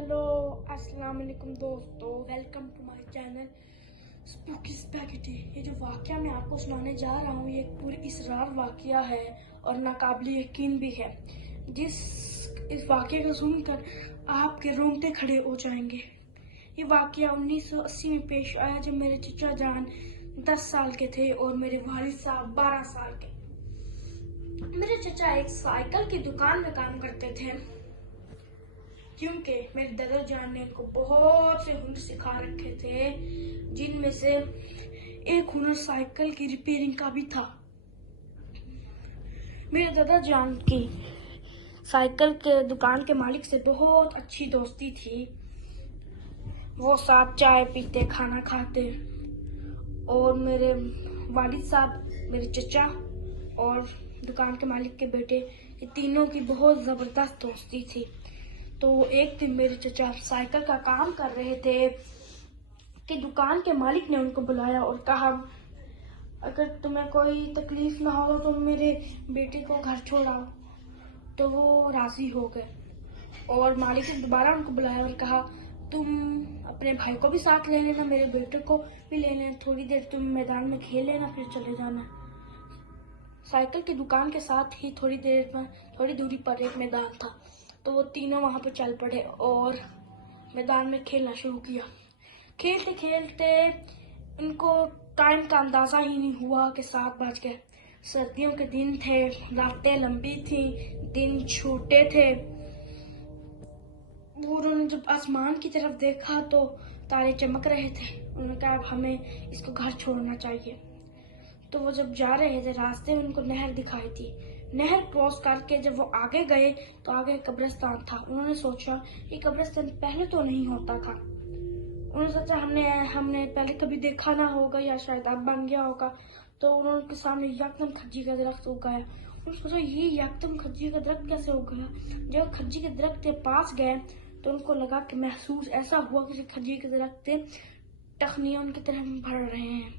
Hello अस्सलाम वालेकुम दोस्तों, welcome to my channel spooky spaghetti. ये जो वाकया मैं आपको सुनाने जा रहा हूँ ये एक पूरी इसरार वाकया है और नाकाबिल यकीन भी है। इस वाकये को सुनकर आपके रोंगटे खड़े हो जाएंगे। ये वाकया 1980 में पेश आया जब मेरे चचा जान 10 साल के थे और मेरे वालिद साहब 12 साल के। मेरे चचा एक साइकिल की दुकान में काम करते थे क्योंकि मेरे दादा जान ने इनको बहुत से हुनर सिखा रखे थे, जिनमें से एक हुनर साइकिल की रिपेयरिंग का भी था। मेरे दादा जान की साइकिल के दुकान के मालिक से बहुत अच्छी दोस्ती थी। वो साथ चाय पीते, खाना खाते और मेरे वालिद साहब, मेरे चचा और दुकान के मालिक के बेटे, ये तीनों की बहुत जबरदस्त दोस्ती थी। तो एक दिन मेरे चचा साइकिल का काम कर रहे थे कि दुकान के मालिक ने उनको बुलाया और कहा, अगर तुम्हें कोई तकलीफ ना हो तो तुम मेरे बेटे को घर छोड़ाओ। तो वो राजी हो गए और मालिक ने दोबारा उनको बुलाया और कहा, तुम अपने भाई को भी साथ ले लेना, मेरे बेटे को भी ले लेना, थोड़ी देर तुम मैदान में खेल लेना, फिर चले जाना। साइकिल की दुकान के साथ ही थोड़ी दूरी पर एक मैदान था। तो वो तीनों वहां पर चल पड़े और मैदान में खेलना शुरू किया। खेलते खेलते उनको टाइम का अंदाजा ही नहीं हुआ कि 7 बज गए। सर्दियों के दिन थे, रातें लंबी थी, दिन छोटे थे। उन्होंने जब आसमान की तरफ देखा तो तारे चमक रहे थे। उन्होंने कहा, अब हमें इसको घर छोड़ना चाहिए। तो वो जब जा रहे थे, रास्ते में उनको नहर दिखाई थी। नहर क्रॉस करके जब वो आगे गए तो आगे कब्रिस्तान था। उन्होंने सोचा ये कब्रिस्तान पहले तो नहीं होता था। उन्होंने सोचा हमने पहले कभी देखा ना होगा या शायद अब बन गया होगा। तो उनके सामने यकदम खज्जी का दरख्त उग गया। उन्होंने सोचा ये यकदम खज्जी का दरख्त कैसे उग गया। जब खज्जी के दरख्त के पास गए तो उनको लगा कि महसूस ऐसा हुआ कि खज्जी के दरख्त टखनियां उनकी तरफ भर रहे हैं।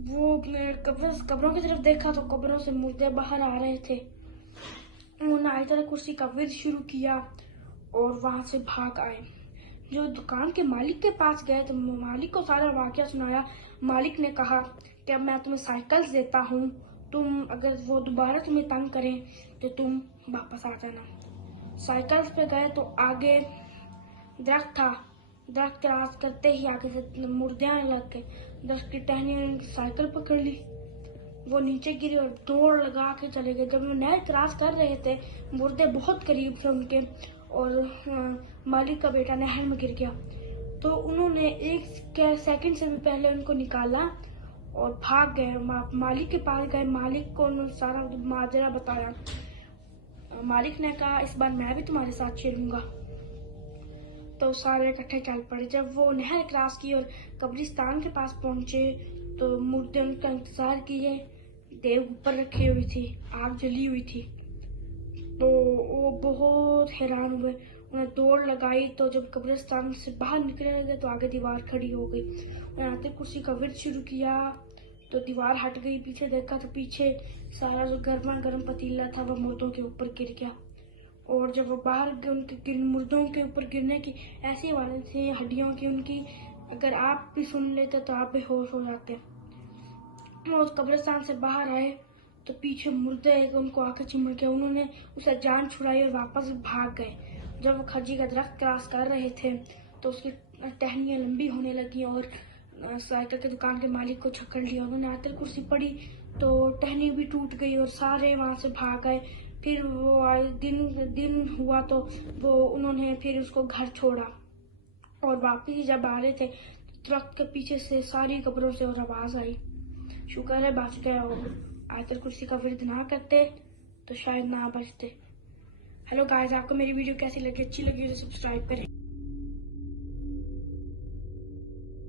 वो कब्रों की तरफ देखा तो कब्रों से मुर्दे बाहर आ रहे थे। उन्होंने आयतल कुर्सी का विर्द शुरू किया और वहां से भाग आए। जो दुकान के मालिक के पास गए तो मालिक को सारा वाकया सुनाया। मालिक ने कहा कि अब मैं तुम्हें साइकिल देता हूँ, तुम अगर वो दोबारा तुम्हें तंग करें तो तुम वापस आ जाना। साइकिल पे गए तो आगे दरख्त था। दरख्त क्रॉस करते ही आगे से मुर्दे आने लग गए। दरख्त की टहनी ने साइकिल पकड़ ली, वो नीचे गिरी और दौड़ लगा के चले गए। जब वो नहर क्रॉस कर रहे थे, मुर्दे बहुत करीब थे उनके और मालिक का बेटा नहर में गिर गया। तो उन्होंने 1 सेकंड से भी पहले उनको निकाला और भाग गए। मालिक के पास गए, मालिक को उन्होंने सारा माजरा बताया। मालिक ने कहा, इस बार मैं भी तुम्हारे साथ चलूंगा। तो सारे इकट्ठे चल पड़े। जब वो नहर क्रॉस की और कब्रिस्तान के पास पहुंचे तो मुर्दे उनका इंतजार किए। देव ऊपर रखी हुई थी, आग जली हुई थी। तो वो बहुत हैरान हुए, उन्हें दौड़ लगाई। तो जब कब्रिस्तान से बाहर निकलने लगे तो आगे दीवार खड़ी हो गई। उन्हें आते कुर्सी का विर्द शुरू किया तो दीवार हट गई। पीछे देखा तो पीछे सारा जो गर्मा गर्म पतीला था वो मुर्दों के ऊपर गिर गया। और जब वो बाहर उनके मुर्दों के ऊपर गिरने की ऐसी आवाज़ें थी हड्डियों की उनकी, अगर आप भी सुन लेते तो आप बेहोश हो जाते। वो उस कब्रिस्तान से बाहर आए तो पीछे मुर्दे उनको आकर चिमट गए। उन्होंने उसे जान छुड़ाई और वापस भाग गए। जब वो खज्जी का दरख्त क्रॉस कर रहे थे तो उसकी टहनियाँ लंबी होने लगी और साइकिल की दुकान के मालिक को छकड़ लिया। उन्होंने आयतल कुर्सी पड़ी तो टहनी भी टूट गई और सारे वहां से भाग गए। फिर वो दिन हुआ तो वो उन्होंने फिर उसको घर छोड़ा और वापिस जब आ रहे थे दरख्त के पीछे से सारी कब्रों से और आवाज आई। शुक्र है बच गए और आयतल कुर्सी का विर्द ना करते तो शायद ना बचते। हेलो गाइस, आपको मेरी वीडियो कैसी लगी? अच्छी लगी तो सब्सक्राइब करें।